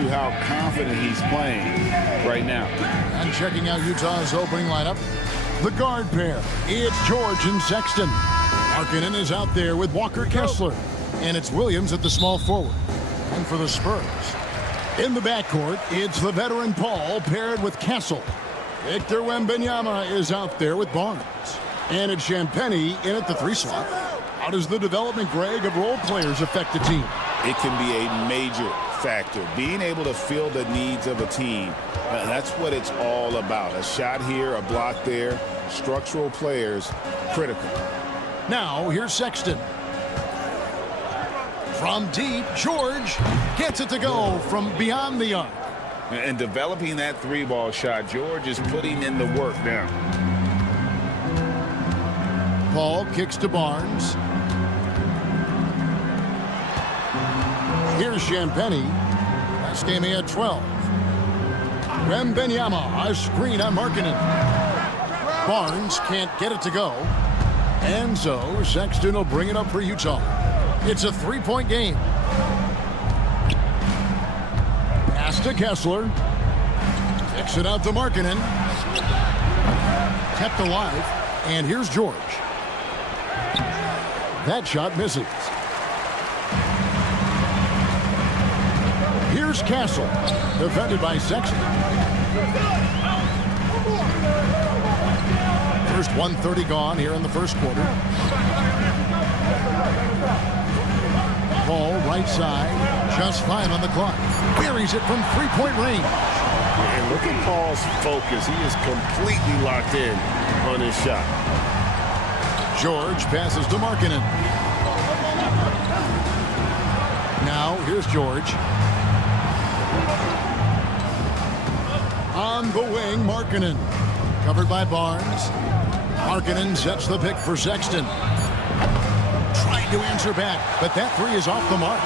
you how confident he's playing right now. And checking out Utah's opening lineup, the guard pair. It's George and Sexton. Markkanen is out there with Walker Kessler. And it's Williams at the small forward. And for the Spurs, in the backcourt, it's the veteran Paul paired with Kessel. Victor Wembanyama is out there with Barnes. And it's Champagnie in at the 3 slot. How does the development, Greg, of role players affect the team? It can be a major factor. Being able to fill the needs of a team, that's what it's all about. A shot here, a block there, structural players, critical. Now, here's Sexton. From deep, George gets it to go from beyond the arc. And developing that 3-ball shot, George is putting in the work now. Paul kicks to Barnes. Here's Champagnie. Last game he had 12. Wembanyama, a screen on Markkanen. Barnes can't get it to go. And so Sexton will bring it up for Utah. It's a 3-point game. Pass to Kessler. Kicks it out to Markkanen. Kept alive. And here's George. That shot misses. Here's Castle, defended by Sexton. First 1:30 gone here in the first quarter. Paul, right side, just 5 on the clock. Buries it from 3-point range. And look at Paul's focus. He is completely locked in on his shot. George passes to Markkanen. Now, here's George. On the wing, Markkanen. Covered by Barnes. Markkanen sets the pick for Sexton. Trying to answer back, but that 3 is off the mark.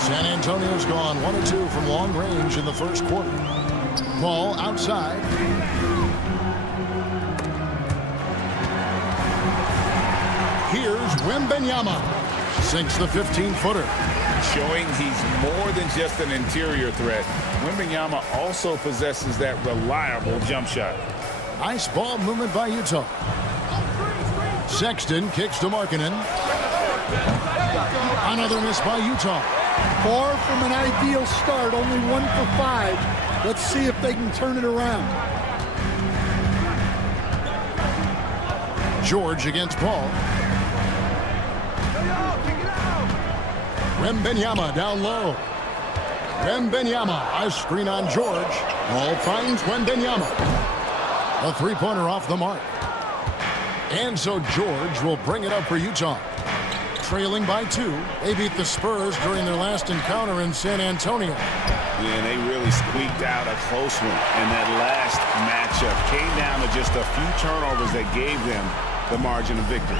San Antonio's gone 1 of 2 from long range in the first quarter. Paul outside. Here's Wembanyama. Sinks the 15-footer. Showing he's more than just an interior threat. Wembanyama also possesses that reliable jump shot. Nice ball movement by Utah. Sexton kicks to Markkanen. Another miss by Utah. Far from an ideal start, only 1 for 5. Let's see if they can turn it around. George against Paul. Wembanyama down low. Wembanyama, a screen on George. Paul finds Wembanyama. A 3-pointer off the mark. And so George will bring it up for Utah. Trailing by 2. They beat the Spurs during their last encounter in San Antonio. Yeah, they really squeaked out a close one. And that last matchup came down to just a few turnovers that gave them the margin of victory.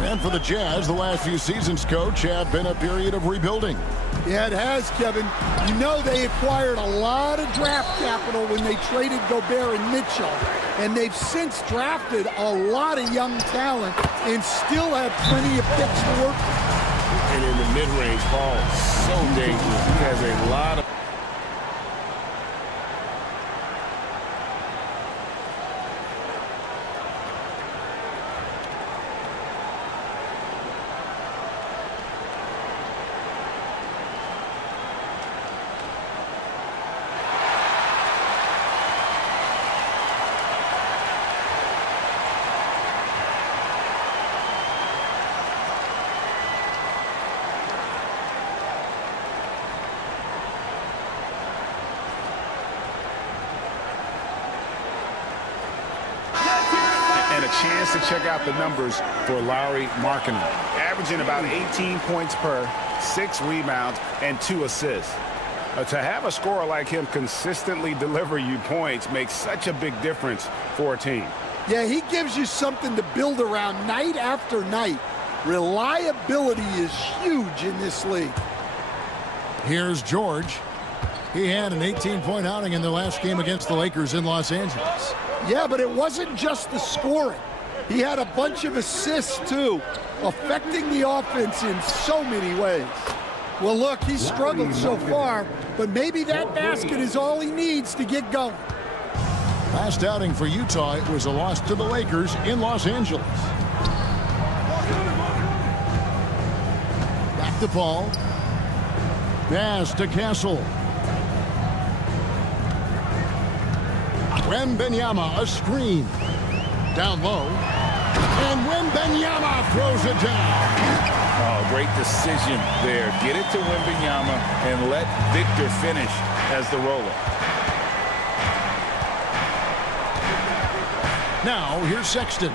And for the Jazz, the last few seasons, Coach, have been a period of rebuilding. Yeah, it has, Kevin. You know they acquired a lot of draft capital when they traded Gobert and Mitchell. And they've since drafted a lot of young talent and still have plenty of picks to work with. And in the mid-range ball, so dangerous. He has a lot of... and a chance to check out the numbers for Lauri Markkanen. Averaging about 18 points per, 6 rebounds, and 2 assists. To have a scorer like him consistently deliver you points makes such a big difference for a team. Yeah, he gives you something to build around night after night. Reliability is huge in this league. Here's George. He had an 18-point outing in the last game against the Lakers in Los Angeles. Yeah, but it wasn't just the scoring. He had a bunch of assists, too, affecting the offense in so many ways. Well, look, he's struggled so far, but maybe that basket is all he needs to get going. Last outing for Utah, it was a loss to the Lakers in Los Angeles. Back to Paul. Pass to Castle. Wembanyama, a screen. Down low. And Wembanyama throws it down. Oh, great decision there. Get it to Wembanyama and let Victor finish as the roller. Now, here's Sexton.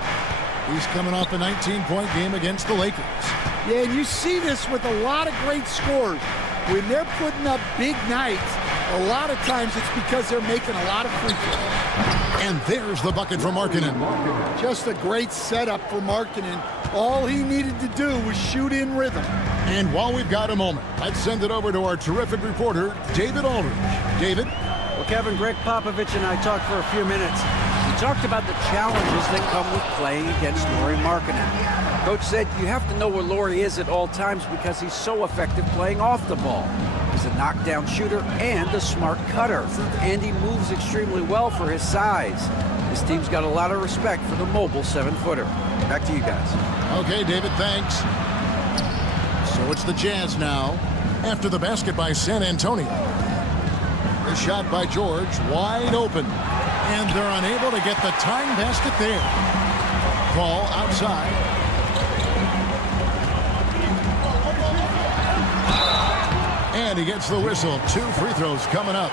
He's coming off a 19-point game against the Lakers. Yeah, and you see this with a lot of great scores. When they're putting up big nights, a lot of times it's because they're making a lot of free throws. And there's the bucket for Markkanen. Just a great setup for Markkanen. All he needed to do was shoot in rhythm. And while we've got a moment, let's send it over to our terrific reporter, David Aldridge. David? Well, Kevin, Greg Popovich and I talked for a few minutes. We talked about the challenges that come with playing against Lauri Markkanen. Coach said you have to know where Lauri is at all times because he's so effective playing off the ball. He's a knockdown shooter and a smart cutter, and he moves extremely well for his size. This team's got a lot of respect for the mobile 7-footer. Back to you guys. Okay, David, thanks. So it's the Jazz now, after the basket by San Antonio. The shot by George, wide open. And they're unable to get the tying basket there. Ball outside. And he gets the whistle. 2 free throws coming up.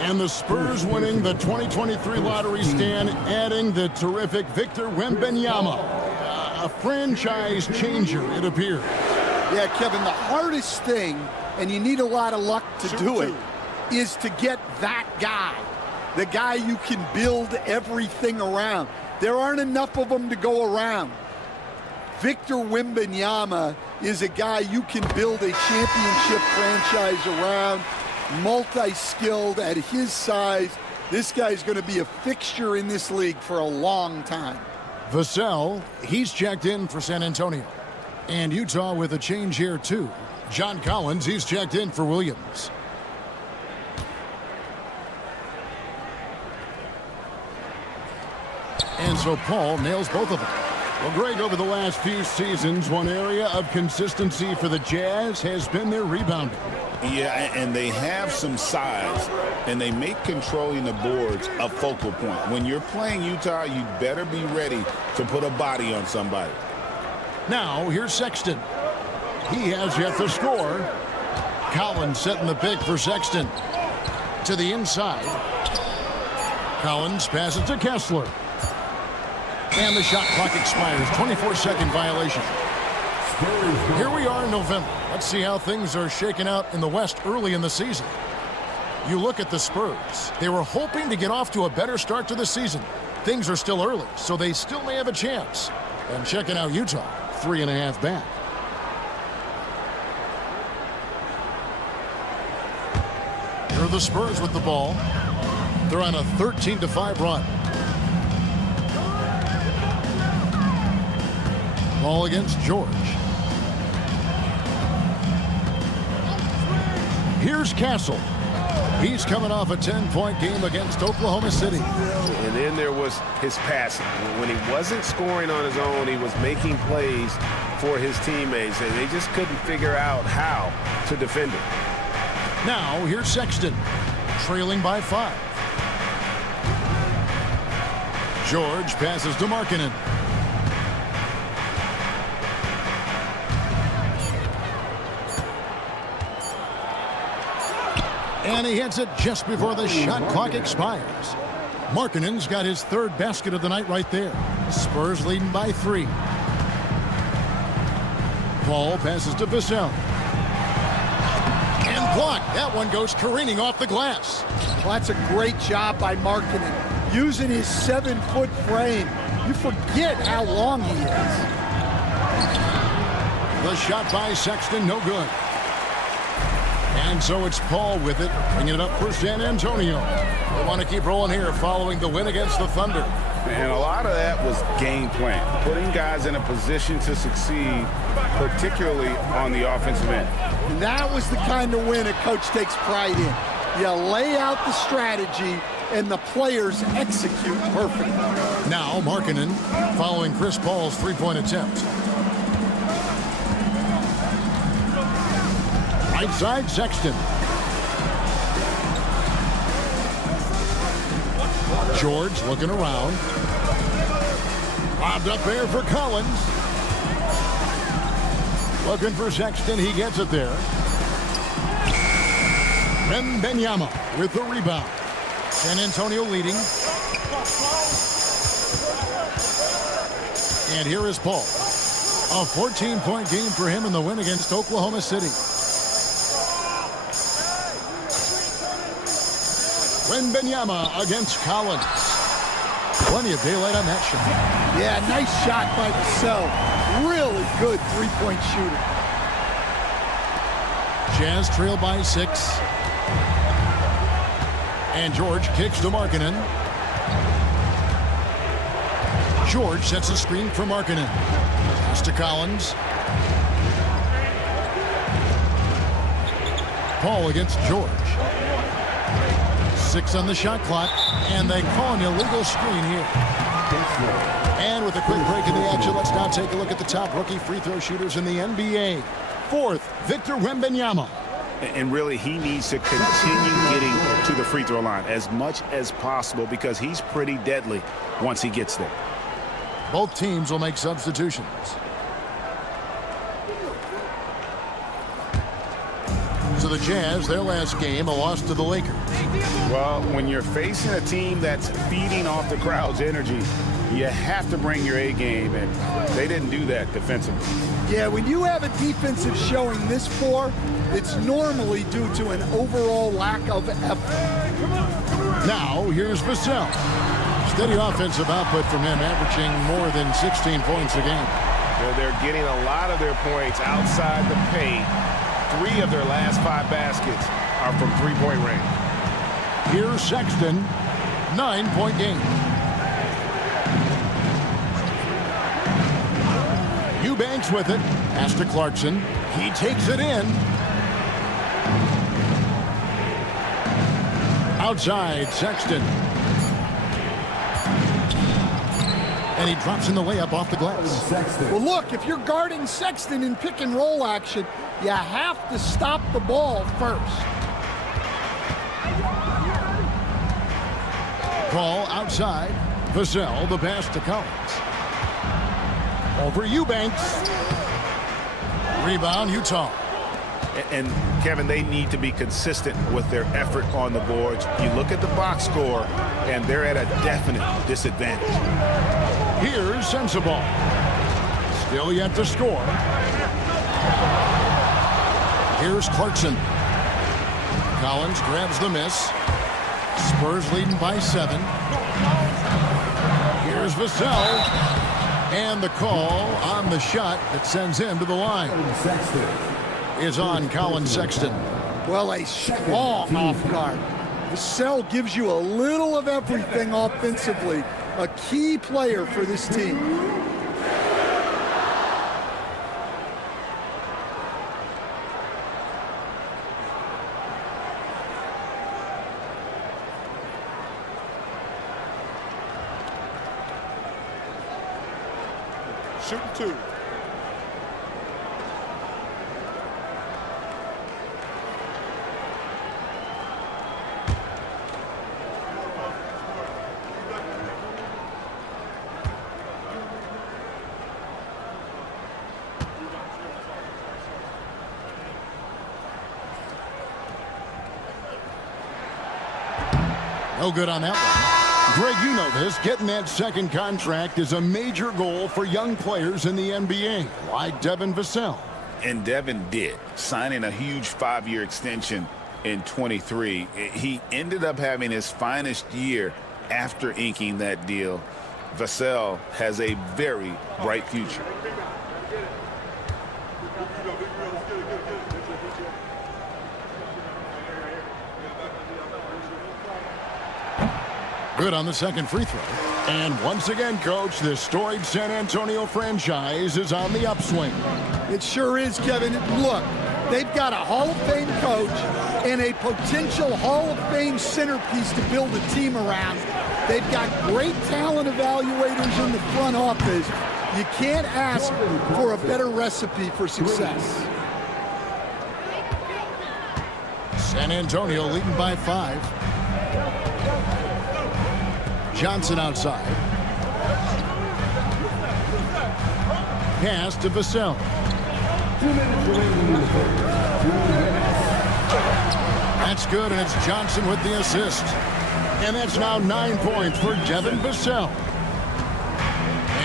And the Spurs winning the 2023 lottery stand, adding the terrific Victor Wembanyama. A franchise changer, it appears. Yeah, Kevin, the hardest thing, and you need a lot of luck to do it, is to get that guy. The guy you can build everything around. There aren't enough of them to go around. Victor Wembanyama is a guy you can build a championship franchise around, multi-skilled at his size. This guy's going to be a fixture in this league for a long time. Vassell, he's checked in for San Antonio. And Utah with a change here, too. John Collins, he's checked in for Williams. And so Paul nails both of them. Well, Greg, over the last few seasons, one area of consistency for the Jazz has been their rebounding. Yeah, and they have some size, and they make controlling the boards a focal point. When you're playing Utah, you better be ready to put a body on somebody. Now, here's Sexton. He has yet to score. Collins setting the pick for Sexton. To the inside. Collins passes to Kessler. And the shot clock expires. 24-second violation. Here we are in November. Let's see how things are shaking out in the West early in the season. You look at the Spurs. They were hoping to get off to a better start to the season. Things are still early, so they still may have a chance. And checking out Utah, 3.5 back. Here are the Spurs with the ball. They're on a 13-5 run. Ball against George. Here's Castle. He's coming off a 10-point game against Oklahoma City. And then there was his passing. When he wasn't scoring on his own, he was making plays for his teammates, and they just couldn't figure out how to defend him. Now, here's Sexton, trailing by 5. George passes to Markkanen. And he hits it just before the shot clock expires. Markkanen's got his 3rd basket of the night right there. Spurs leading by 3. Paul passes to Vassell. And blocked. That one goes careening off the glass. Well, that's a great job by Markkanen. Using his 7-foot frame. You forget how long he is. The shot by Sexton, no good. And so it's Paul with it, bringing it up for San Antonio. They want to keep rolling here following the win against the Thunder. And a lot of that was game plan, putting guys in a position to succeed, particularly on the offensive end. And that was the kind of win a coach takes pride in. You lay out the strategy, and the players execute perfectly. Now Markkanen following Chris Paul's three-point attempt. Right side, Sexton. George looking around. Lobbed up there for Collins. Looking for Sexton. He gets it there. Wembanyama with the rebound. San Antonio leading. And here is Paul. A 14-point game for him in the win against Oklahoma City. Wembanyama against Collins. Plenty of daylight on that shot. Yeah, nice shot by Vassell. Really good three-point shooter. Jazz trail by 6. And George kicks to Markkanen. George sets a screen for Markkanen. Pass to Collins. Paul against George. 6 on the shot clock, and they call an illegal screen here. And with a quick break in the action, let's now take a look at the top rookie free throw shooters in the NBA. Fourth, Victor Wembanyama. And really, he needs to continue getting to the free throw line as much as possible because he's pretty deadly once he gets there. Both teams will make substitutions. So the Jazz, their last game, a loss to the Lakers. Well, when you're facing a team that's feeding off the crowd's energy, you have to bring your A game, and they didn't do that defensively. Yeah, when you have a defensive showing this poor, it's normally due to an overall lack of effort. Now, here's Vassell. Steady offensive output from him, averaging more than 16 points a game. They're getting a lot of their points outside the paint. 3 of their last 5 baskets are from three-point range. Here's Sexton, 9-point game. Eubanks with it. Pass to Clarkson. He takes it in. Outside, Sexton. And he drops in the layup off the glass. Well, look, if you're guarding Sexton in pick-and-roll action, you have to stop the ball first. Paul outside. Vassell, the pass to Collins. Over Eubanks. Rebound, Utah. And Kevin, they need to be consistent with their effort on the boards. You look at the box score, and they're at a definite disadvantage. Here's Sensabaugh. Still yet to score. Here's Clarkson. Collins grabs the miss. Spurs leading by 7. Here's Vassell. And the call on the shot that sends him to the line is on Colin Sexton. Well, a strong off guard. Vassell gives you a little of everything offensively. A key player for this team. Shoot 2. No good on that one. Greg, you know this. Getting that second contract is a major goal for young players in the NBA, like Devin Vassell. And Devin did, signing a huge 5-year extension in 23. He ended up having his finest year after inking that deal. Vassell has a very bright future. Good on the second free throw. And once again, Coach, the storied San Antonio franchise is on the upswing. It sure is, Kevin. Look, they've got a Hall of Fame coach and a potential Hall of Fame centerpiece to build a team around. They've got great talent evaluators in the front office. You can't ask for a better recipe for success. San Antonio leading by 5. Johnson outside. Pass to Vassell. That's good, and it's Johnson with the assist. And that's now 9 points for Devin Vassell.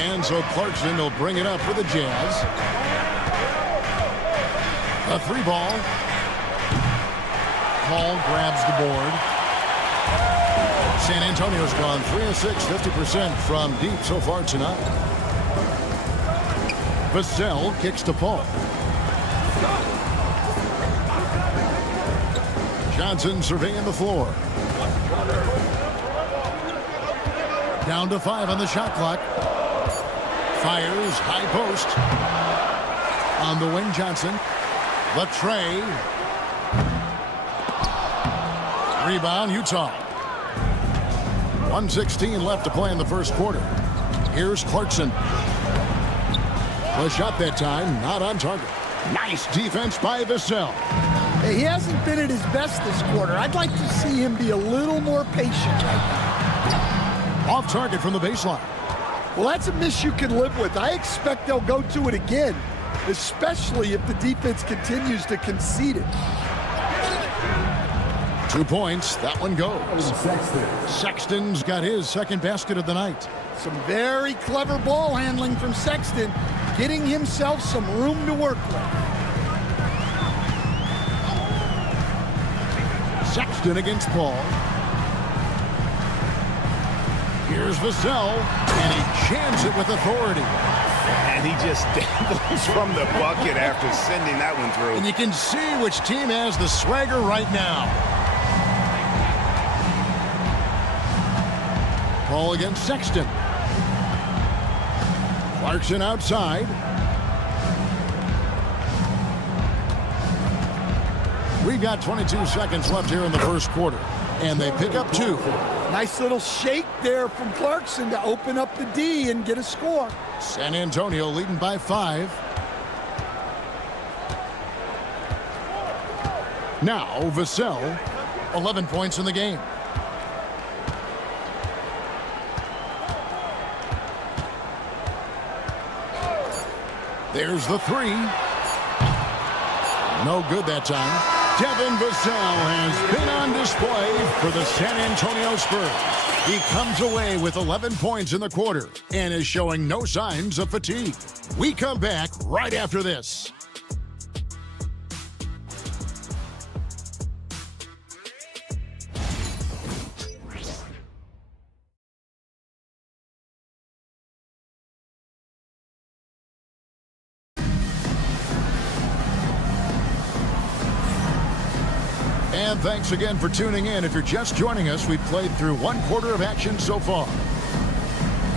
And so Clarkson will bring it up for the Jazz. A 3 ball. Paul grabs the board. San Antonio's gone 3 of 6, 50% from deep so far tonight. Vassell kicks to Paul. Johnson surveying the floor. Down to 5 on the shot clock. Fires high post. On the wing, Johnson. The tray. Rebound, Utah. 1:16 left to play in the first quarter. Here's Clarkson. The shot that time, not on target. Nice defense by Vassell. He hasn't been at his best this quarter. I'd like to see him be a little more patient right now. Off target from the baseline. Well, that's a miss you can live with. I expect they'll go to it again, especially if the defense continues to concede it. 2 points. That one goes. Sexton's got his second basket of the night. Some very clever ball handling from Sexton, getting himself some room to work with. Sexton against Paul. Here's Vassell, and he jams it with authority. And he just dangles from the bucket after sending that one through. And you can see which team has the swagger right now. Paul against Sexton. Clarkson outside. We got 22 seconds left here in the first quarter, and they pick up 2. Nice little shake there from Clarkson to open up the D and get a score. San Antonio leading by 5. Now Vassell, 11 points in the game. There's the 3. No good that time. Devin Vassell has been on display for the San Antonio Spurs. He comes away with 11 points in the quarter and is showing no signs of fatigue. We come back right after this. And thanks again for tuning in. If you're just joining us, we've played through 1 quarter of action so far.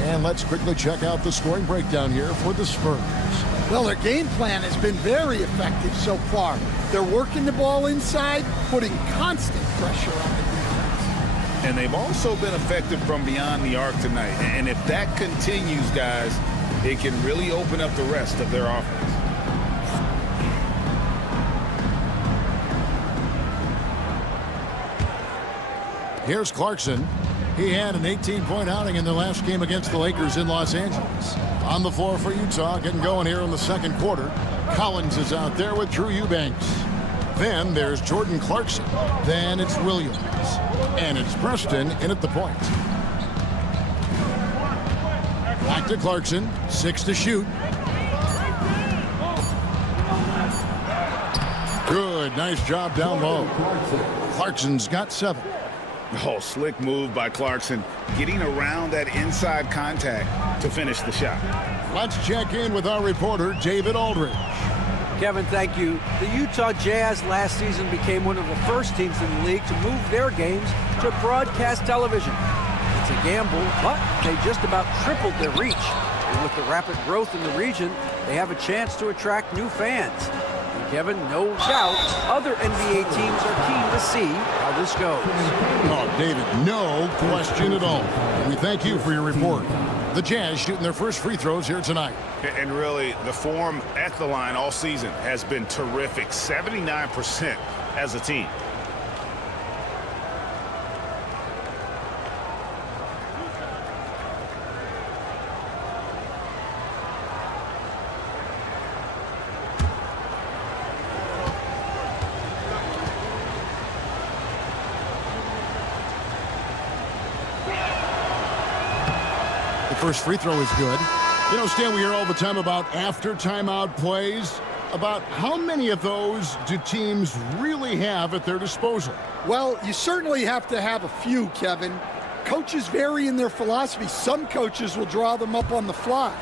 And let's quickly check out the scoring breakdown here for the Spurs. Well, their game plan has been very effective so far. They're working the ball inside, putting constant pressure on the defense. And they've also been effective from beyond the arc tonight. And if that continues, guys, it can really open up the rest of their offense. Here's Clarkson. He had an 18-point outing in the last game against the Lakers in Los Angeles. On the floor for Utah, getting going here in the second quarter. Collins is out there with Drew Eubanks. Then there's Jordan Clarkson. Then it's Williams. And it's Preston in at the point. Back to Clarkson. 6 to shoot. Good. Nice job down low. Clarkson's got 7. Oh, slick move by Clarkson, getting around that inside contact to finish the shot. Let's check in with our reporter, David Aldridge. Kevin, thank you. The Utah Jazz last season became one of the first teams in the league to move their games to broadcast television. It's a gamble, but they just about tripled their reach. And with the rapid growth in the region, they have a chance to attract new fans. And Kevin, no doubt, other NBA teams are keen to see how this goes. Oh, David, no question at all. We thank you for your report. The Jazz shooting their first free throws here tonight. And really, the form at the line all season has been terrific. 79% as a team. First free throw is good. You know, Stan, we hear all the time about after timeout plays. About how many of those do teams really have at their disposal? Well, you certainly have to have a few, Kevin. Coaches vary in their philosophy. Some coaches will draw them up on the fly.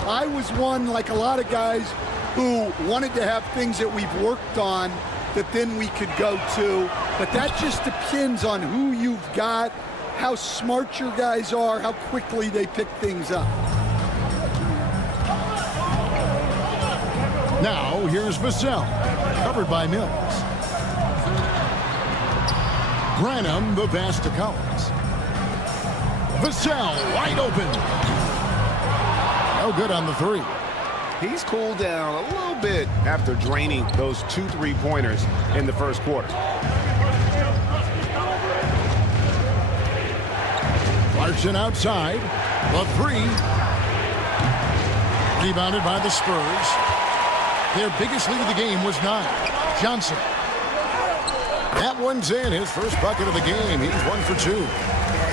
I was one, like a lot of guys, who wanted to have things that we've worked on that then we could go to. But that just depends on who you've got, how smart your guys are, how quickly they pick things up. Now, here's Vassell, covered by Mills. Branham, the pass to Collins. Vassell, wide open. No good on the three. He's cooled down a little bit after draining those 2 3-pointers in the first quarter. Clarkson outside. The three. Rebounded by the Spurs. Their biggest lead of the game was 9. Johnson. That one's in. His first bucket of the game. He's 1 for 2.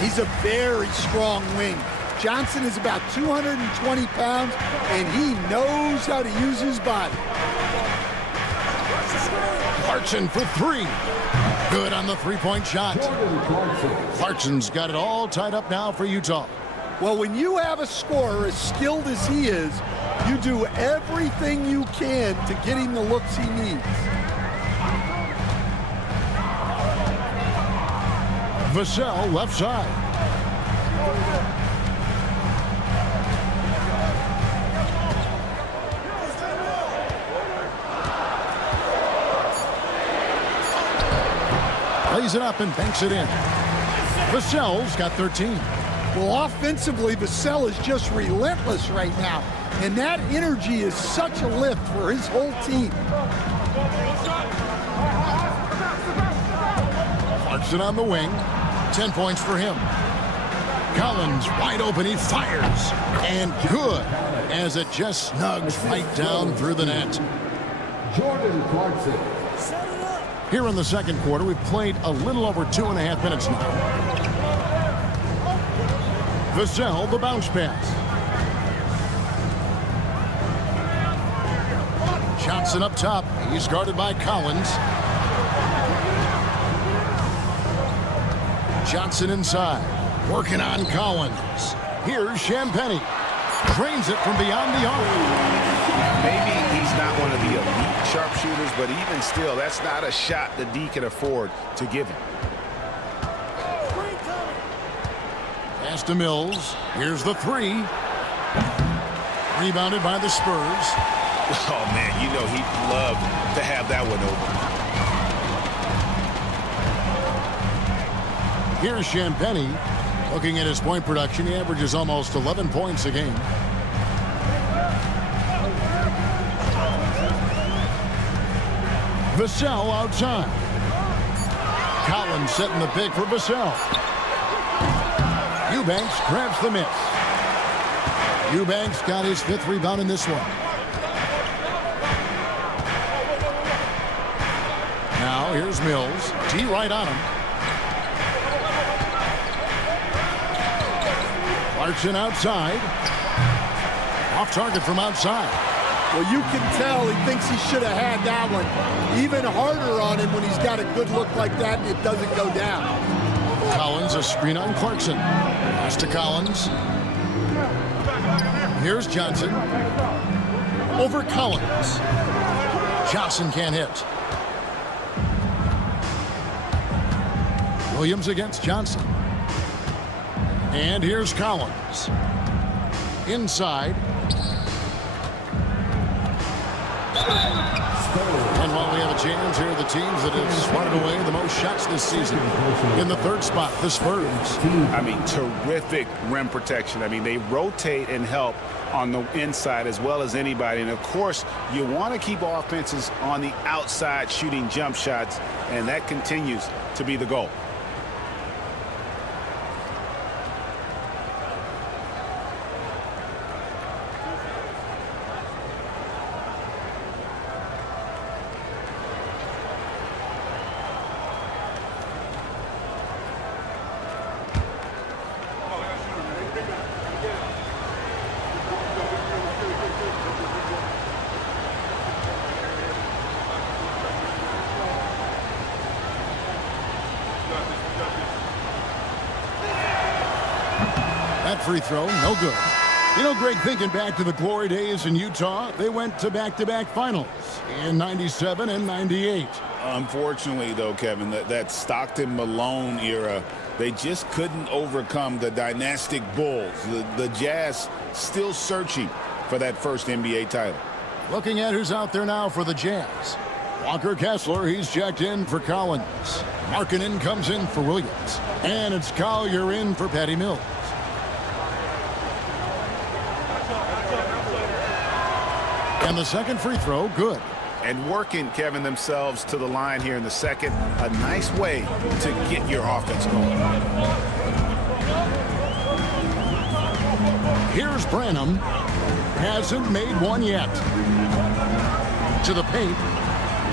He's a very strong wing. Johnson is about 220 pounds, and he knows how to use his body. Clarkson for 3. Good on the three-point shot. Clarkson's got it all tied up now for Utah. Well, when you have a scorer as skilled as he is, you do everything you can to get him the looks he needs. Vassell left side. Lays it up and banks it in. Vassell's got 13. Well, offensively, Vassell is just relentless right now. And that energy is such a lift for his whole team. Clarkson on the wing. 10 points for him. Collins wide open. He fires. And good as it just snugs right down through the net. Jordan Clarkson. Here in the second quarter, we've played a little over 2.5 minutes now. Vassell, the bounce pass. Johnson up top. He's guarded by Collins. Johnson inside. Working on Collins. Here's Champagnie. Drains it from beyond the arc. Maybe he's not one of the elite sharpshooters, but even still, that's not a shot that D can afford to give him. Pass to Mills. Here's the three. Rebounded by the Spurs. Oh, man, you know he'd love to have that one open. Here's Champagnie. Looking at his point production, he averages almost 11 points a game. Vassell outside. Collins setting the pick for Vassell. Eubanks grabs the miss. Eubanks got his 5th rebound in this one. Now here's Mills. T right on him. Clarkson outside. Off target from outside. Well, you can tell he thinks he should have had that one. Even harder on him when he's got a good look like that and it doesn't go down. Collins, a screen on Clarkson. Pass to Collins. Here's Johnson. Over Collins. Johnson can't hit. Williams against Johnson. And here's Collins. Inside. And while we have a chance here, the teams that have swatted away the most shots this season. In the third spot, the Spurs. I mean, terrific rim protection. I mean, they rotate and help on the inside as well as anybody. And, of course, you want to keep offenses on the outside shooting jump shots, and that continues to be the goal. That free throw, no good. You know, Greg, thinking back to the glory days in Utah, they went to back-to-back finals in 97 and 98. Unfortunately, though, Kevin, that Stockton-Malone era, they just couldn't overcome the dynastic Bulls. The Jazz still searching for that first NBA title. Looking at who's out there now for the Jazz. Walker Kessler, he's checked in for Collins. Markkanen comes in for Williams. And it's Collier in for Patty Mills. And the second free throw, good. And working, Kevin, themselves to the line here in the second. A nice way to get your offense going. Here's Branham. Hasn't made one yet. To the paint.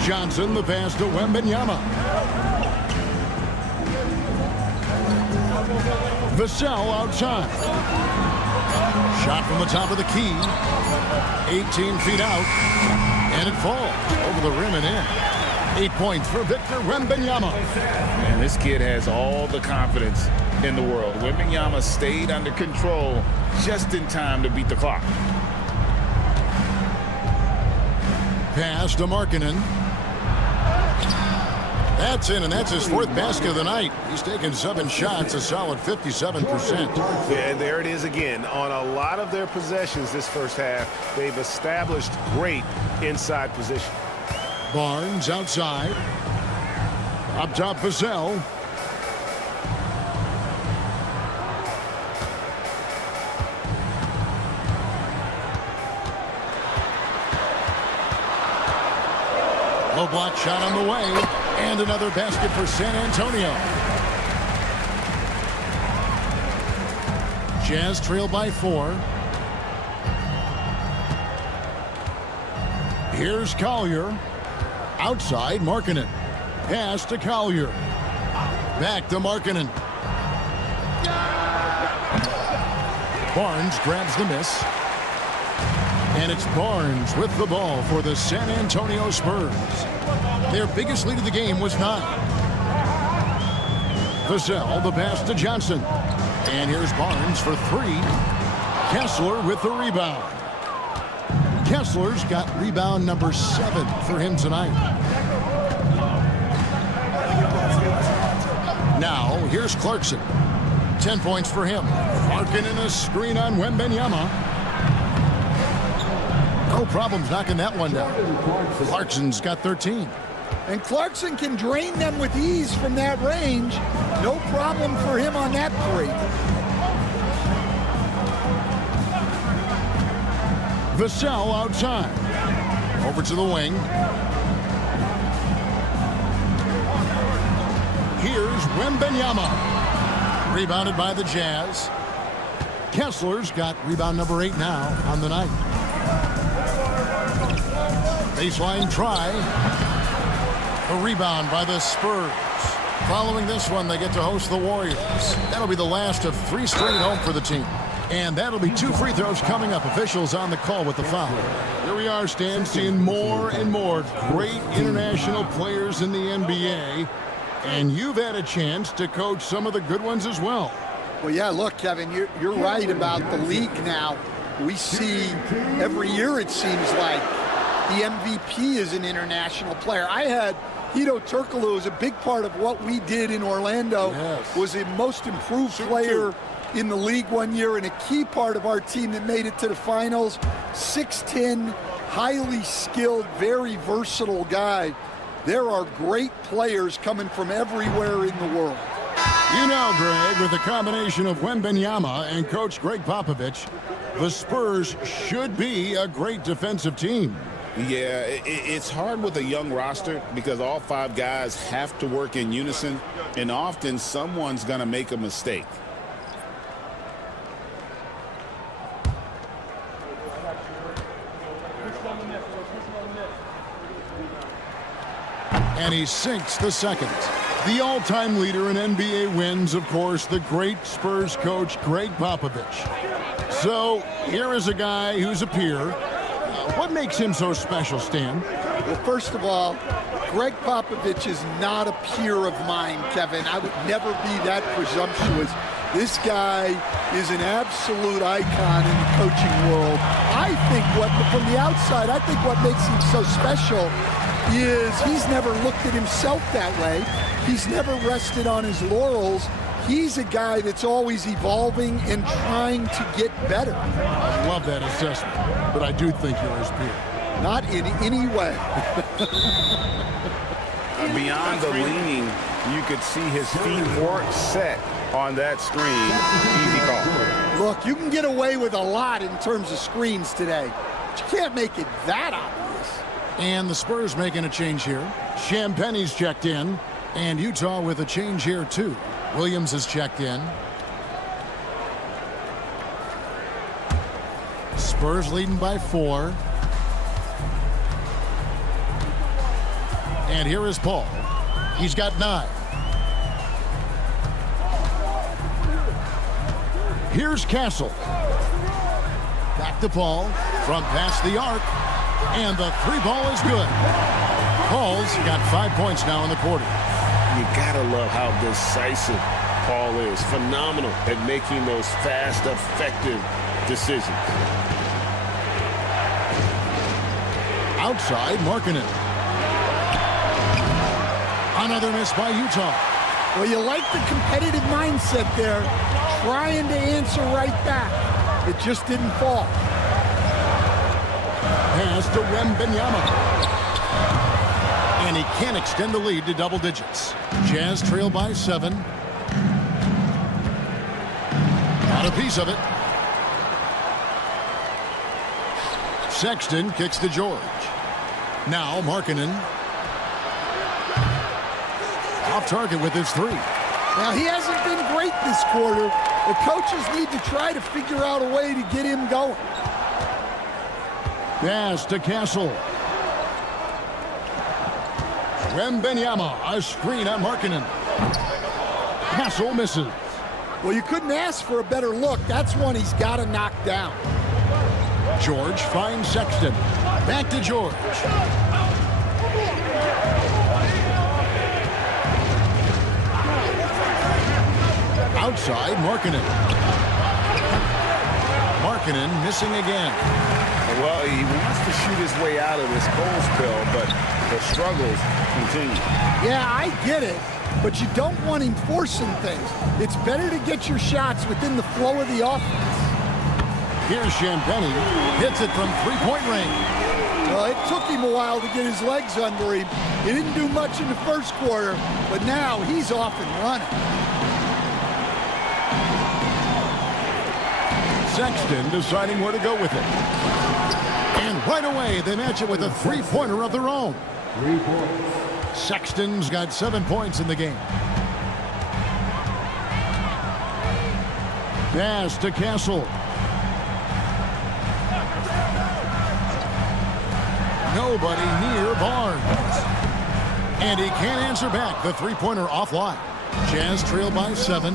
Johnson, the pass to Wembanyama. Vassell outside. Shot from the top of the key. 18 feet out. And it falls over the rim and in. 8 points for Victor Wembanyama. And this kid has all the confidence in the world. Wembanyama stayed under control just in time to beat the clock. Pass to Markkanen. That's in, and that's his fourth basket of the night. He's taken 7 shots, a solid 57%. Yeah, and there it is again. On a lot of their possessions this first half, they've established great inside position. Barnes outside. Up top, Vassell. Low block shot on the way. And another basket for San Antonio. Jazz trail by 4. Here's Collier. Outside, Markkanen. Pass to Collier. Back to Markkanen. Barnes grabs the miss. And it's Barnes with the ball for the San Antonio Spurs. Their biggest lead of the game was 9. Vassell, the pass to Johnson. And here's Barnes for 3. Kessler with the rebound. Kessler's got rebound number 7 for him tonight. Now, here's Clarkson. 10 points for him. Markkanen a screen on Wembanyama. No problems knocking that one down. Clarkson's got 13. And Clarkson can drain them with ease from that range. No problem for him on that 3. Vassell outside. Over to the wing. Here's Wembanyama. Rebounded by the Jazz. Kessler's got rebound number 8 now on the night. Baseline try. A rebound by the Spurs. Following this one, they get to host the Warriors. That'll be the last of 3 straight at home for the team. And that'll be 2 free throws coming up. Officials on the call with the foul. Here we are, Stan, seeing more and more great international players in the NBA. And you've had a chance to coach some of the good ones as well. Well, yeah, look, Kevin, you're right about the league now. We see every year, it seems like, the MVP is an international player. I had Hito Turkoglu as a big part of what we did in Orlando. Yes. Was a most improved player in the league one year and a key part of our team that made it to the finals. 6'10", highly skilled, very versatile guy. There are great players coming from everywhere in the world. You know, Greg, with the combination of Wembanyama and Coach Greg Popovich, the Spurs should be a great defensive team. Yeah, it's hard with a young roster because all 5 guys have to work in unison, and often someone's going to make a mistake. And he sinks the second. The all-time leader in NBA wins, of course, the great Spurs coach, Greg Popovich. So here is a guy who's a peer. What makes him so special, Stan? Well, first of all, Greg Popovich is not a peer of mine, Kevin. I would never be that presumptuous. This guy is an absolute icon in the coaching world. I think from the outside, I think what makes him so special is he's never looked at himself that way. He's never rested on his laurels. He's a guy that's always evolving and trying to get better. I love that assessment, but I do think you're his peer. Not in any way. Beyond the leaning, you could see his feet weren't set on that screen. Easy call. Look, you can get away with a lot in terms of screens today, but you can't make it that obvious. And the Spurs making a change here. Champagne's checked in, and Utah with a change here too. Williams is checked in. Spurs leading by 4. And here is Paul. He's got 9. Here's Castle. Back to Paul from past the arc. And the 3-ball is good. Paul's got 5 points now in the quarter. You gotta love how decisive Paul is. Phenomenal at making those fast, effective decisions. Outside, Markkanen. Another miss by Utah. Well, you like the competitive mindset there, trying to answer right back. It just didn't fall. Pass to Wembanyama. And he can't extend the lead to double digits. Jazz trail by 7. Got a piece of it. Sexton kicks to George. Now Markkanen. Off target with his 3. Now, he hasn't been great this quarter. The coaches need to try to figure out a way to get him going. Pass to Castle. Wembanyama, a screen on Markkanen. Castle misses. Well, you couldn't ask for a better look. That's one he's got to knock down. George finds Sexton. Back to George. Outside, Markkanen. Markkanen missing again. Well, he wants to shoot his way out of this cold spell, but the struggles continue. Yeah, I get it, but you don't want him forcing things. It's better to get your shots within the flow of the offense. Here's Champagnie. Hits it from 3-point range. Well, it took him a while to get his legs under him. He didn't do much in the first quarter, but now he's off and running. Sexton deciding where to go with it. And right away, they match it with a 3-pointer of their own. 3 points. Sexton's got 7 points in the game. Pass to Castle. Nobody near Barnes. And he can't answer back. The 3-pointer offline. Jazz trail by 7.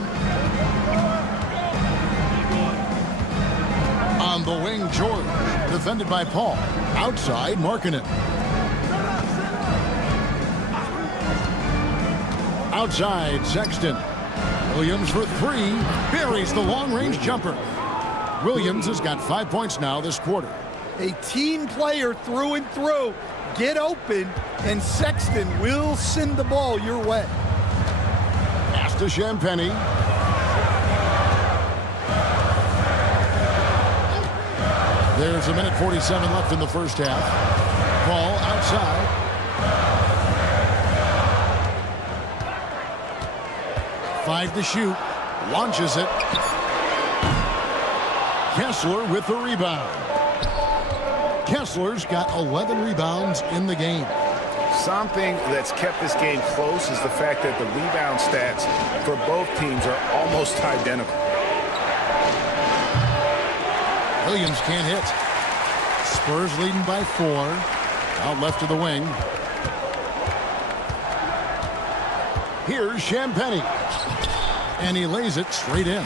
On the wing, George. Defended by Paul. Outside, Markkanen. Outside, Sexton. Williams for 3. Buries the long-range jumper. Williams has got 5 points now this quarter. A team player through and through. Get open, and Sexton will send the ball your way. Pass to Champagnie. There's 1:47 left in the first half. Ball outside. Five to shoot. Launches it. Kessler with the rebound. Kessler's got 11 rebounds in the game. Something that's kept this game close is the fact that the rebound stats for both teams are almost identical. Williams can't hit. Spurs leading by 4. Out left to the wing. Here's Champagnie. And he lays it straight in.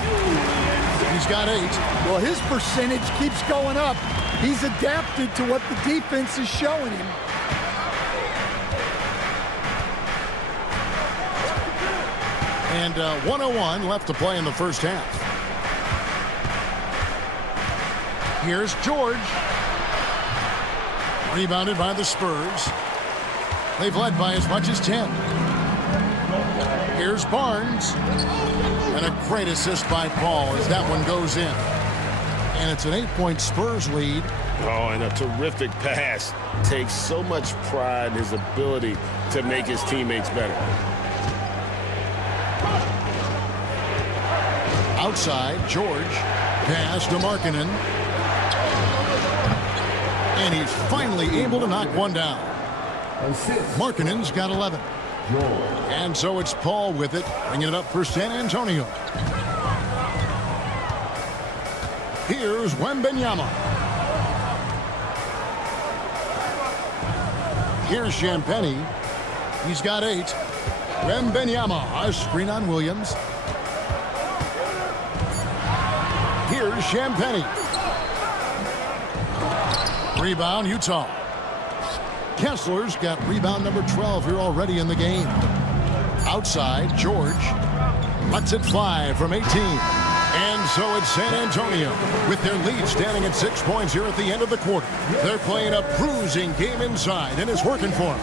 He's got 8. Well, his percentage keeps going up. He's adapted to what the defense is showing him. And 1:01 left to play in the first half. Here's George. Rebounded by the Spurs. They've led by as much as 10. Here's Barnes. And a great assist by Paul as that one goes in. And it's an 8-point Spurs lead. Oh, and a terrific pass. Takes so much pride in his ability to make his teammates better. Outside, George. Pass to Markkanen. And he's finally able to knock one down. Markkanen's got 11. And so it's Paul with it, bringing it up for San Antonio. Here's Wembanyama. Here's Champagnie. He's got 8. Wembanyama, a screen on Williams. Here's Champagnie. Rebound, Utah. Kessler's got rebound number 12 here already in the game. Outside, George lets it fly from 18. And so it's San Antonio with their lead standing at 6 points here at the end of the quarter. They're playing a bruising game inside, and it's working for them.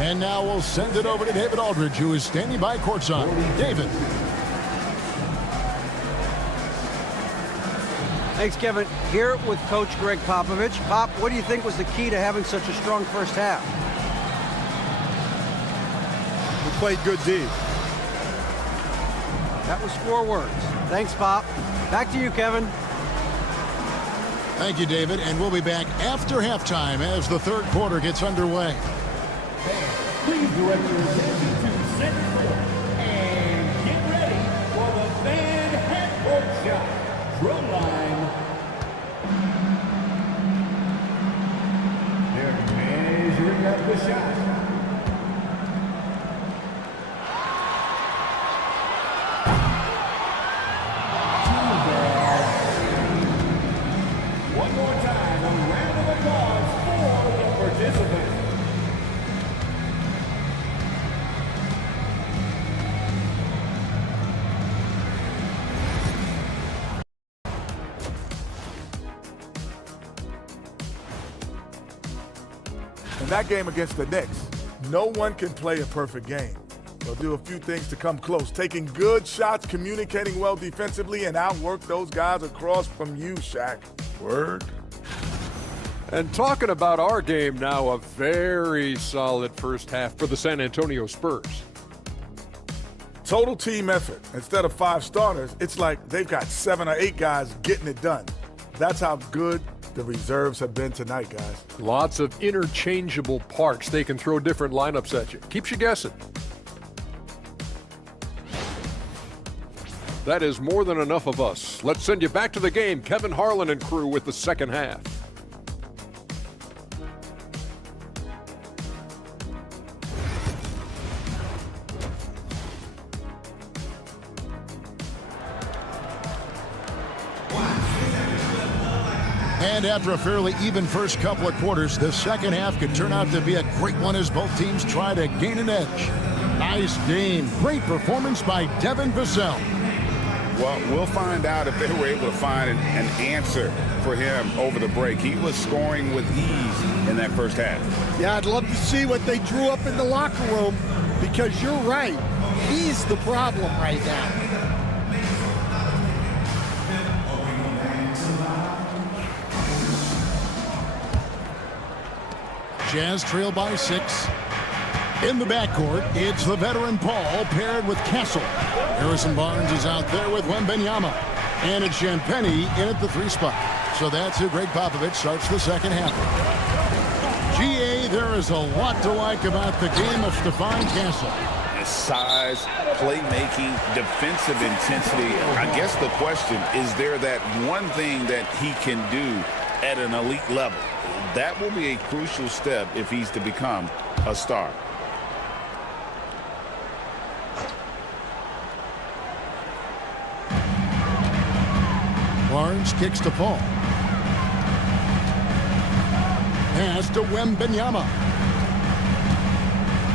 And now we'll send it over to David Aldridge, who is standing by courtside. David. Thanks, Kevin. Here with Coach Greg Popovich. Pop, what do you think was the key to having such a strong first half? We played good D. That was 4 words. Thanks, Pop. Back to you, Kevin. Thank you, David. And we'll be back after halftime as the third quarter gets underway. Please direct your attention to center court and get ready for the fan half-court shot. Drum line. They're measuring up the shot. One more time, a round of applause for the participants. In that game against the Knicks, no one can play a perfect game. They'll do a few things to come close, taking good shots, communicating well defensively, and outwork those guys across from you, Shaq. Word. And talking about our game now, a very solid first half for the San Antonio Spurs. Total team effort. Instead of 5 starters, it's like they've got 7 or 8 guys getting it done. That's how good the reserves have been tonight, guys. Lots of interchangeable parts. They can throw different lineups at you. Keeps you guessing. That is more than enough of us. Let's send you back to the game. Kevin Harlan and crew with the second half. And after a fairly even first couple of quarters, the second half could turn out to be a great one as both teams try to gain an edge. Nice game. Great performance by Devin Vassell. Well, we'll find out if they were able to find an answer for him over the break. He was scoring with ease in that first half. Yeah, I'd love to see what they drew up in the locker room, because you're right. He's the problem right now. Jazz trail by 6. In the backcourt, it's the veteran Paul paired with Kessel. Harrison Barnes is out there with Wembanyama. And it's Champagnie in at the 3 spot. So that's who Greg Popovich starts the second half. GA, there is a lot to like about the game of Stephon Castle. Size, playmaking, defensive intensity. I guess the question, is there that one thing that he can do at an elite level? That will be a crucial step if he's to become a star. Barnes kicks to Paul. Pass to Wembanyama.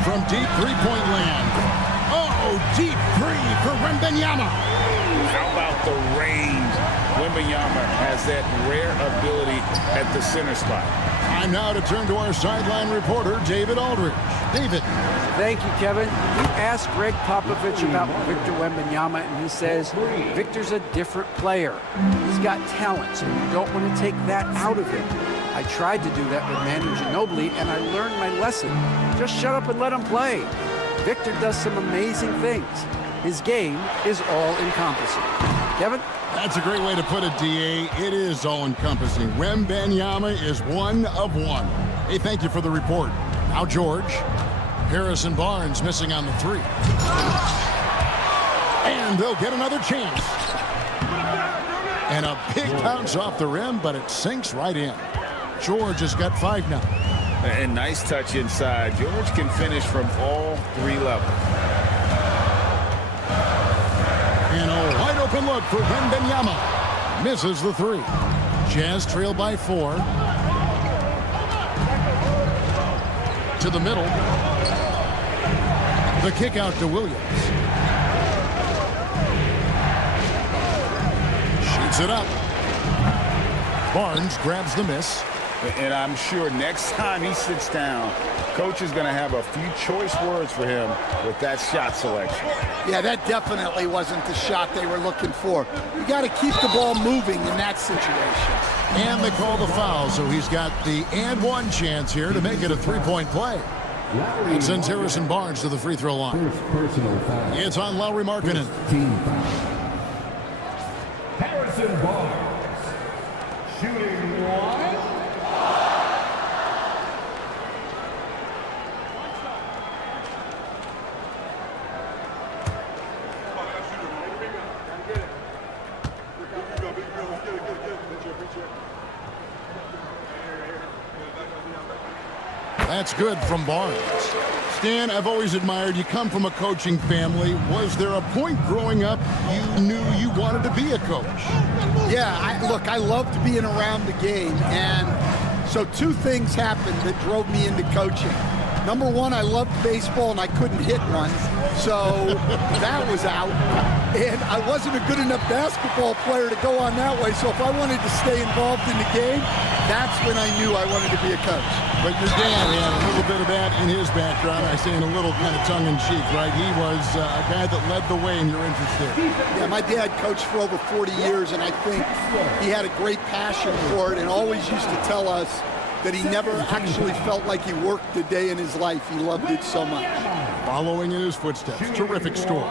From deep three-point land. Oh, deep three for Wembanyama. How about the range? Wembanyama has that rare ability at the center spot. Time now to turn to our sideline reporter, David Aldridge. David. Thank you, Kevin. You asked Greg Popovich about Victor Wembanyama, and he says Victor's a different player. He's got talent, so you don't want to take that out of him. I tried to do that with Manu Ginobili, and I learned my lesson. Just shut up and let him play. Victor does some amazing things. His game is all-encompassing. Kevin? That's a great way to put it, DA. It is all-encompassing. Wembanyama is one of one. Hey, thank you for the report. Now George. Harrison Barnes missing on the 3. And they'll get another chance. And a big bounce off the rim, but it sinks right in. George has got 5 now. And nice touch inside. George can finish from all 3 levels. And a wide open look for Wembanyama. Misses the 3. Jazz trail by 4. To the middle. The kick out to Williams. Shoots it up. Barnes grabs the miss. And I'm sure next time he sits down, coach is going to have a few choice words for him with that shot selection. Yeah, that definitely wasn't the shot they were looking for. You got to keep the ball moving in that situation. And they call the foul, so he's got the and one chance here to make it a 3-point play. It sends Harrison Barnes to the free throw line. It's on Lauri Markkanen. Harrison Barnes shooting 1. That's good from Barnes. Stan, I've always admired you. Come from a coaching family. Was there a point growing up you knew you wanted to be a coach? Yeah, look, I loved being around the game, and so 2 things happened that drove me into coaching. Number 1, I loved baseball, and I couldn't hit one, so that was out. And I wasn't a good enough basketball player to go on that way, so if I wanted to stay involved in the game, that's when I knew I wanted to be a coach. But your dad had a little bit of that in his background. I say in a little kind of tongue-in-cheek, right? He was a guy that led the way in your interest there. Yeah, my dad coached for over 40 years, and I think he had a great passion for it and always used to tell us that he never actually felt like he worked a day in his life. He loved it so much. Following in his footsteps. Terrific story.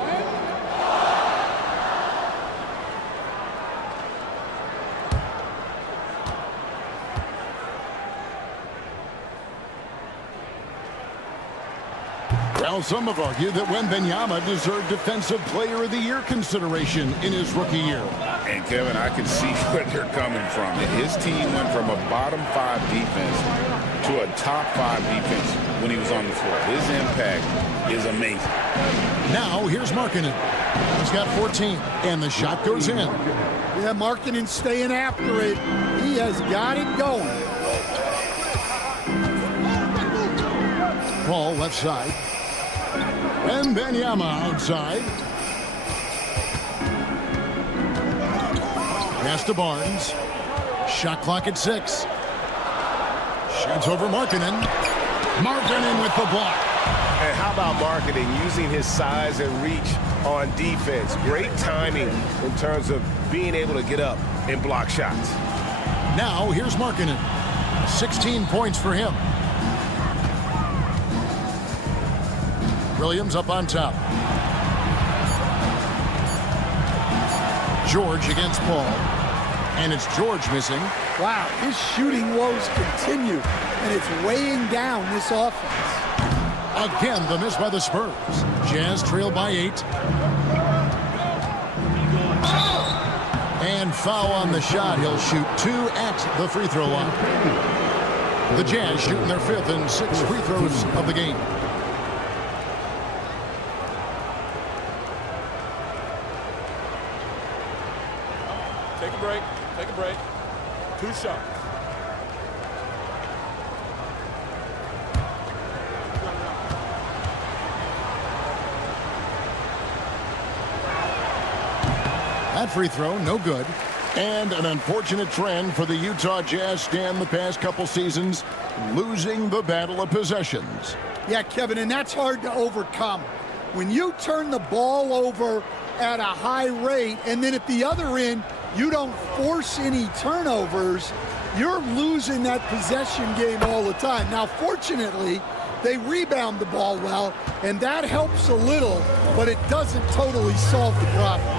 Well, some have argued that Wembanyama deserved Defensive Player of the Year consideration in his rookie year. And, Kevin, I can see where they're coming from. His team went from a bottom 5 defense to a top 5 defense when he was on the floor. His impact is amazing. Now, here's Markkanen. He's got 14, and the shot goes in. Yeah, Markkanen's staying after it. He has got it going. Paul left side. Wembanyama outside. Pass to Barnes. Shot clock at 6. Shoots over Markkanen. Markkanen with the block. And how about Markkanen using his size and reach on defense? Great timing in terms of being able to get up and block shots. Now here's Markkanen. 16 points for him. Williams up on top. George against Paul. And it's George missing. Wow, his shooting woes continue, and it's weighing down this offense. Again, the miss by the Spurs. Jazz trail by 8. And foul on the shot. He'll shoot 2 at the free throw line. The Jazz shooting their 5th and 6th free throws of the game. Take a break. Take a break. 2 shots. That free throw, no good. And an unfortunate trend for the Utah Jazz stand the past couple seasons, losing the battle of possessions. Yeah, Kevin, and that's hard to overcome. When you turn the ball over at a high rate, and then at the other end, you don't force any turnovers, you're losing that possession game all the time. Now, fortunately, they rebound the ball well, and that helps a little, but it doesn't totally solve the problem.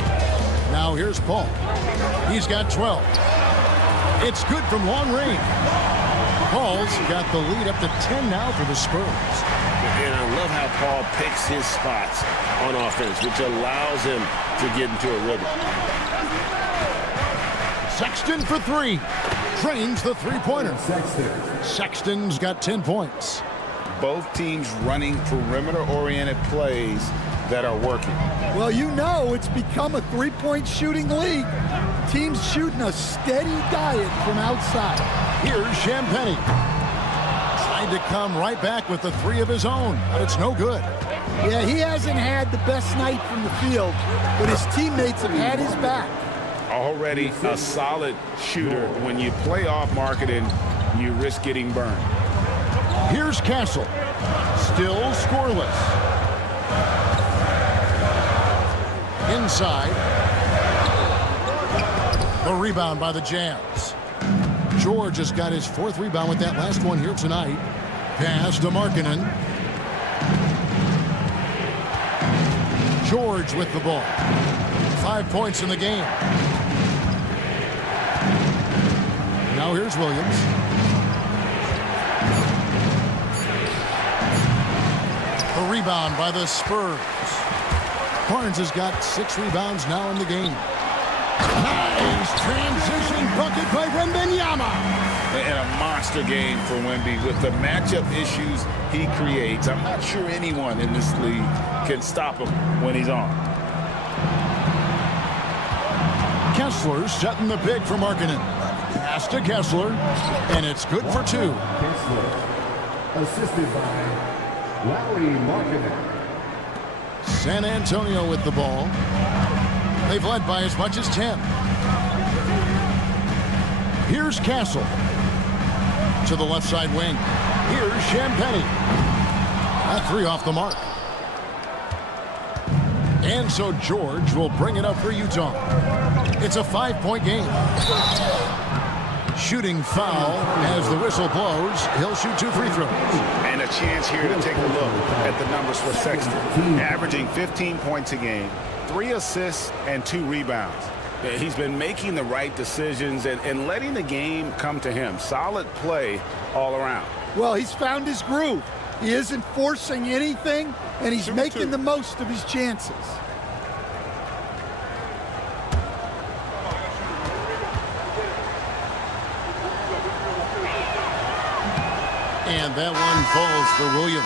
Now here's Paul. He's got 12. It's good from long range. Paul's got the lead up to 10 now for the Spurs. And I love how Paul picks his spots on offense, which allows him to get into a rhythm. Sexton for 3. Trains the three-pointer. Sexton's got 10 points. Both teams running perimeter-oriented plays that are working. Well, you know it's become a three-point shooting league. Teams shooting a steady diet from outside. Here's Champagnie. Trying to come right back with the 3 of his own, but it's no good. Yeah, he hasn't had the best night from the field, but his teammates have had his back. Already a solid shooter. When you play off marketing, you risk getting burned. Here's Castle. Still scoreless. Inside. The rebound by the Jazz. George has got his 4th rebound with that last one here tonight. Pass to Markkanen. George with the ball. 5 points in the game. Now here's Williams. The rebound by the Spurs. Barnes has got 6 rebounds now in the game. Nice transition bucket by Wembanyama. And a monster game for Wemby with the matchup issues he creates. I'm not sure anyone in this league can stop him when he's on. Kessler setting the pick for Markkanen. Pass to Kessler, and it's good for 2. Kessler, assisted by Lauri Markkanen. San Antonio with the ball. They've led by as much as 10. Here's Castle. To the left side wing. Here's Champagnie. That 3 off the mark. And so George will bring it up for Utah. It's a 5-point game. Shooting foul as the whistle blows. He'll shoot 2 free throws. And a chance here to take a look at the numbers for Sexton. Averaging 15 points a game, 3 assists, and 2 rebounds. He's been making the right decisions and letting the game come to him. Solid play all around. Well, he's found his groove. He isn't forcing anything, and he's making the most of his chances. And that one falls for Williams.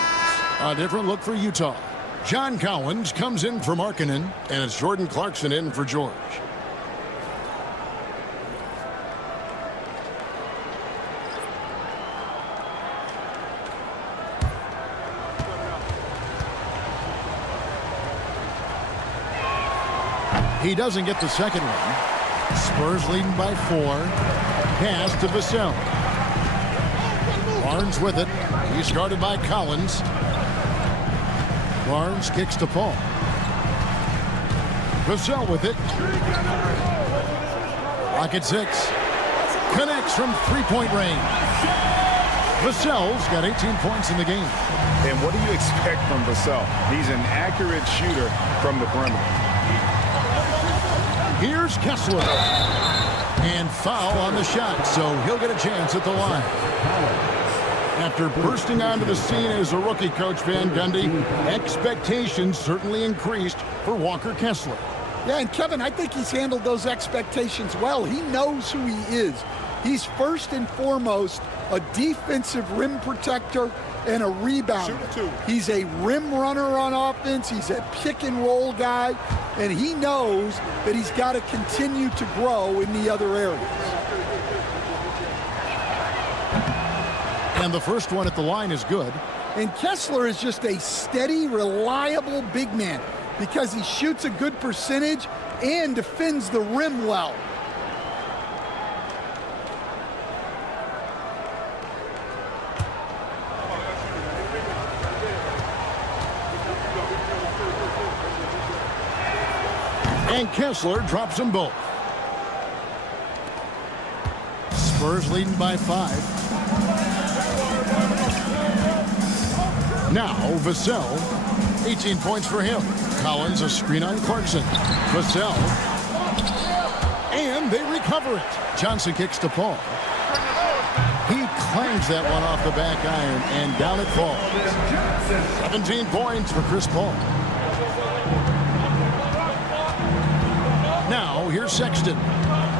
A different look for Utah. John Collins comes in for Markkanen, and it's Jordan Clarkson in for George. He doesn't get the second one. Spurs leading by 4. Pass to Vassell. Barnes with it. He's guarded by Collins. Barnes kicks to Paul. Vassell with it. Rocket 6. Connects from 3-point range. Vassell's got 18 points in the game. And what do you expect from Vassell? He's an accurate shooter from the perimeter. Here's Kessler. And foul on the shot, so he'll get a chance at the line. After bursting onto the scene as a rookie, Coach Van Gundy, expectations certainly increased for Walker Kessler. Yeah, and Kevin, I think he's handled those expectations well. He knows who he is. He's first and foremost a defensive rim protector and a rebounder. He's a rim runner on offense. He's a pick-and-roll guy, and he knows that he's got to continue to grow in the other areas. And the first one at the line is good. And Kessler is just a steady, reliable big man because he shoots a good percentage and defends the rim well. And Kessler drops them both. Spurs leading by 5. Now Vassell, 18 points for him. Collins a screen on Clarkson. Vassell. And they recover it. Johnson kicks to Paul. He clangs that one off the back iron and down it falls. 17 points for Chris Paul. Now here's Sexton.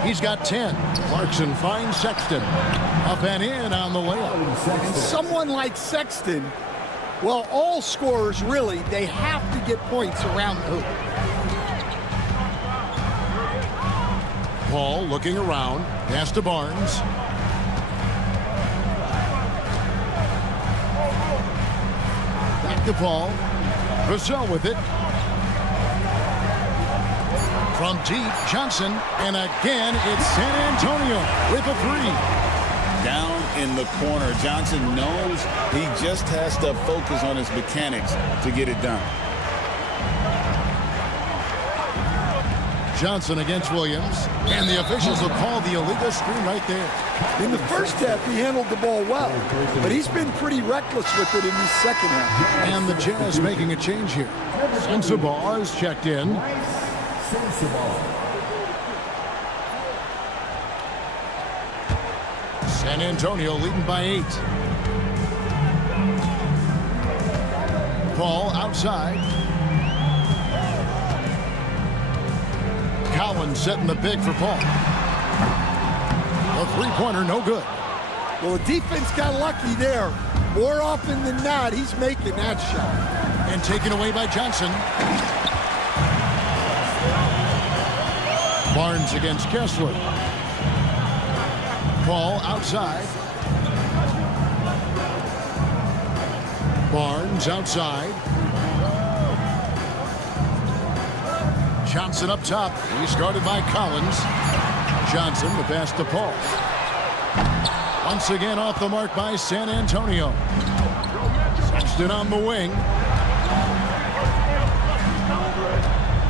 He's got 10. Clarkson finds Sexton. Up and in on the layup. And someone like Sexton, well, all scorers really, they have to get points around the hoop. Paul looking around. Pass to Barnes. Back to Paul. Vassell with it. From deep, Johnson, and again, it's San Antonio with a 3. Down in the corner, Johnson knows he just has to focus on his mechanics to get it done. Johnson against Williams, and the officials will call the illegal screen right there. In the first half, he handled the ball well, but he's been pretty reckless with it in the second half. And the Jazz making a change here. Sensabaugh is checked in. San Antonio leading by 8. Paul outside. Collins setting the pick for Paul. A three-pointer, no good. Well, the defense got lucky there. More often than not, he's making that shot. And taken away by Johnson. Barnes against Kessler. Paul outside. Barnes outside. Johnson up top. He's guarded by Collins. Johnson, the pass to Paul. Once again off the mark by San Antonio. Sexton on the wing.